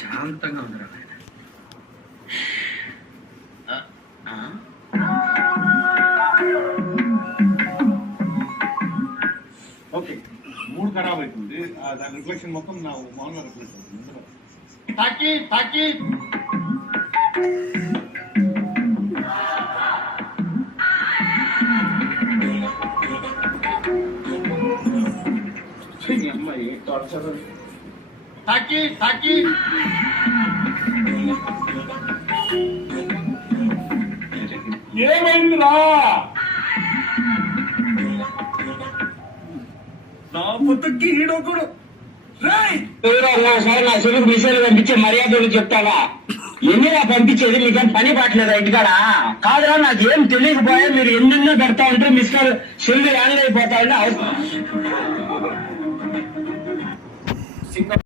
శాంతంగా ఉంది. ఓకే, మూడు ఖరాబ్ అవుతుంది. దాని రిఫ్లెక్షన్ మొత్తం నా మౌన రిఫ్లెక్షన్ అమ్మాయి టార్చర్. ఏమైందిరా? నా పొత్తుకి ఈడొకడు సార్ నా చెరుకు మిషన్ పంపించే మర్యాదలు చెప్తావా? ఎన్నిరా పంపించేది? మీకేం పని పట్టలేదా ఇంటికాడ? కాదురా, నాకేం తెలియకపోయా మీరు ఎన్నెన్నో పెడతా ఉంటే మిస్టర్ సెల్లు హ్యాంగ్ అయిపోతా ఉంటే